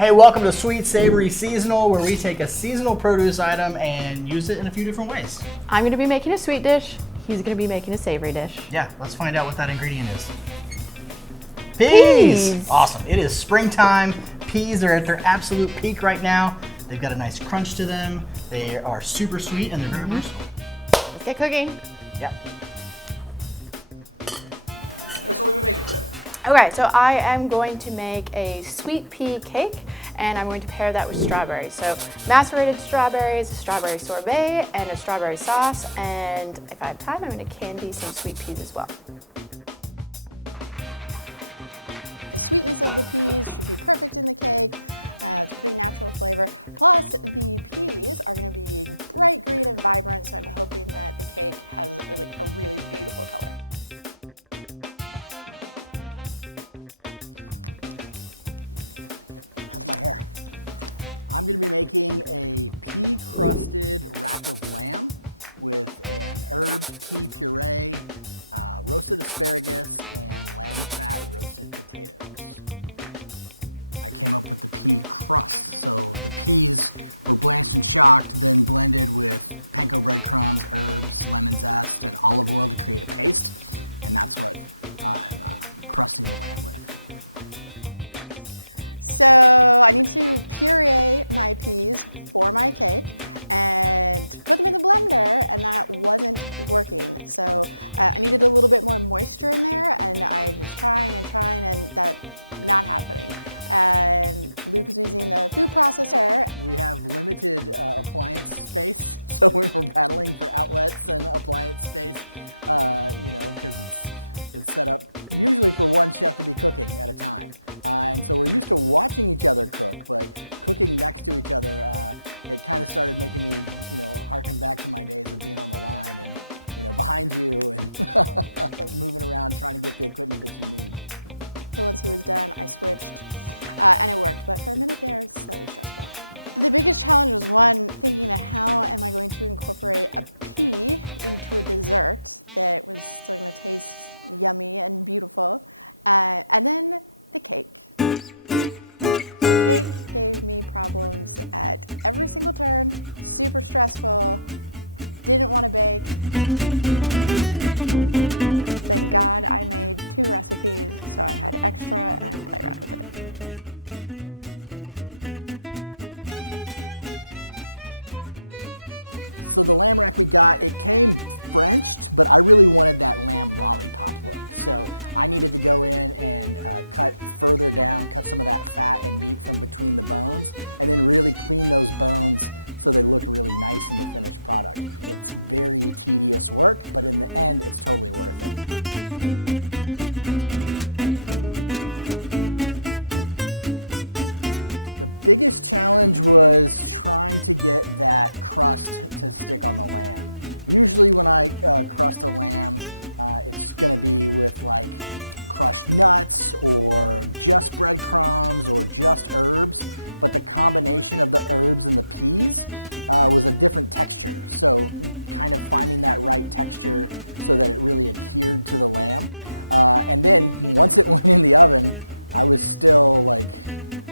Hey, welcome to Sweet Savory Seasonal, where we take a seasonal produce item and use it in a few different ways. I'm gonna be making a sweet dish. He's gonna be making a savory dish. Yeah, let's find out what that ingredient is. Peas! Awesome. It is springtime. Peas are at their absolute peak right now. They've got a nice crunch to them. They are super sweet and they're very versatile. Let's get cooking. Yeah. So what are we making today? Okay, so I am going to make a sweet pea cake, and I'm going to pair that with strawberries. So macerated strawberries, a strawberry sorbet, and a strawberry sauce. And if I have time, I'm going to candy some sweet peas as well. The sweetness of the peas should be perfect in the cake. It's a pretty natural flavor. Plus, the peas are going to be bright green and vibrant, so I'm hoping that the cake has like a really beautiful color. How's my hair? I'm gonna be making a pea-crusted rack of lamb with an herbed pea puree, roasted asparagus, and lamb fat roasted potatoes. I came up with the pea crust. So the peas were blanched and shocked, then blended with panko breadcrumbs, herbs, lemon zest, and olive oil to create a paste. And that's what I'm crusting the lamb with. So I need to puree my peas for my cake and put them in the blender, and that wasn't working. So I needed a little bit more moisture in there, and I was trying and that not happening. And Luke was using the food processor. We have limited appliance space, so we were battling for outlets and appliance space, because it's set up usually for one chef to be cooking at a time. And so we're used to watching each other cook, but cooking next to each other, it kind of started making me, harken back to my days of being on the line and, behind you and moving around trying to get the equipment that you need. So once he was done, I switched, and it worked. But for a minute there, it was slightly stressful. The biggest challenge was thinking that how am I going to incorporate a pea into a dessert that was still going to taste yummy and beautiful, and then the cake. The cake gave me problems at every single turn, super stressful, didn't want to bake. Thank God I made 2 recipes, so I had extra and I could play around with it. So the lamb rack we got, it came Frenched, but I really wanted that lamb lollipop look. So I needed to go in and cut further down, cut some of that fat and meat from between the bones, and then really clean those bones so they look really nice in the finished product. It's very tedious work, but in the end, it's totally worth it. The biggest challenge was trying to get that crust to stick on the lamb. Usually when I crust a lamb, it's gonna be with like crushed nuts or just breadcrumbs or just herbs, but the combination of the herbs and the peas was a different texture. So kind of finding that right texture so that it really adhered to the lamb. And then once it went in the oven, I was still like,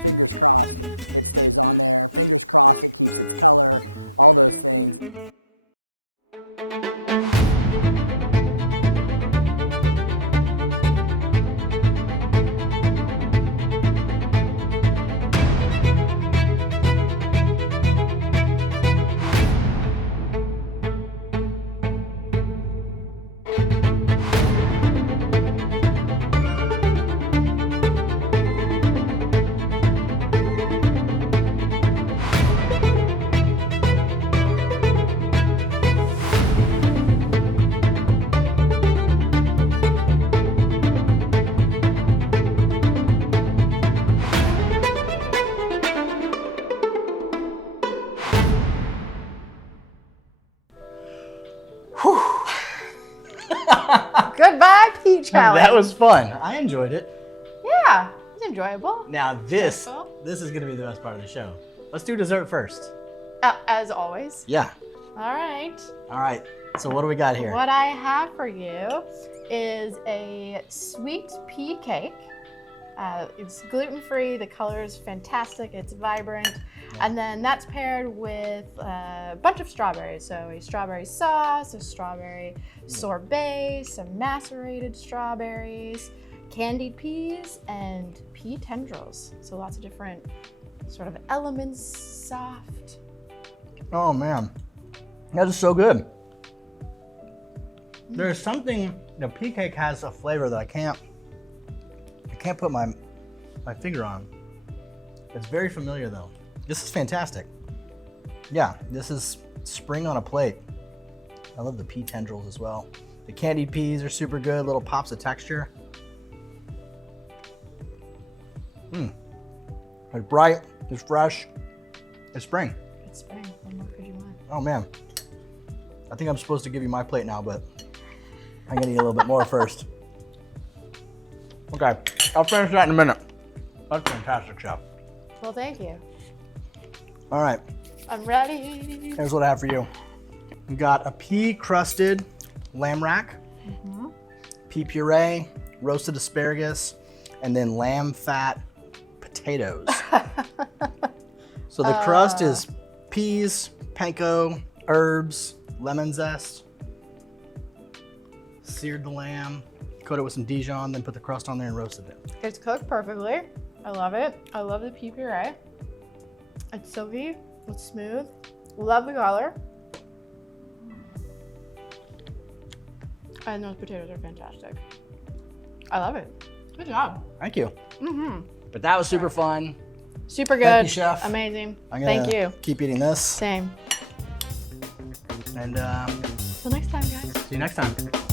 fingers crossed it stays on there, fingers crossed it keeps its color, all those things. Goodbye, pea challenge. That was fun. I enjoyed it. Yeah, it's enjoyable. Now this is gonna be the best part of the show. Let's do dessert first. As always. Yeah. All right. All right. So what do we got here? What I have for you is a sweet pea cake. It's gluten-free, the color is fantastic, it's vibrant. And then that's paired with a bunch of strawberries. So a strawberry sauce, a strawberry sorbet, some macerated strawberries, candied peas, and pea tendrils. So lots of different sort of elements, soft. Oh man, that is so good. There's something, the pea cake has a flavor that I can't put my finger on. It's very familiar though. This is fantastic. Yeah, this is spring on a plate. I love the pea tendrils as well. The candied peas are super good, little pops of texture. It's bright, it's fresh, it's spring. It's spring, what more could you want? Oh man, I think I'm supposed to give you my plate now, but I'm gonna eat a little bit more first. Okay, I'll finish that in a minute. That's fantastic, Chef. Well, thank you. All right, I'm ready. here's what I have for you. We got a pea-crusted lamb rack, pea puree, roasted asparagus, and then lamb fat potatoes. So the crust is peas, panko, herbs, lemon zest, seared the lamb, coat it with some Dijon, then put the crust on there and roasted it. It's cooked perfectly. I love it. I love the pea puree. It's silky, it's smooth. Love the color. And those potatoes are fantastic. I love it. Good job. Thank you. But that was super fun. Super good. Thank you, Chef. Amazing. I'm gonna Thank you. keep eating this. Same. And Till next time, guys. see you next time.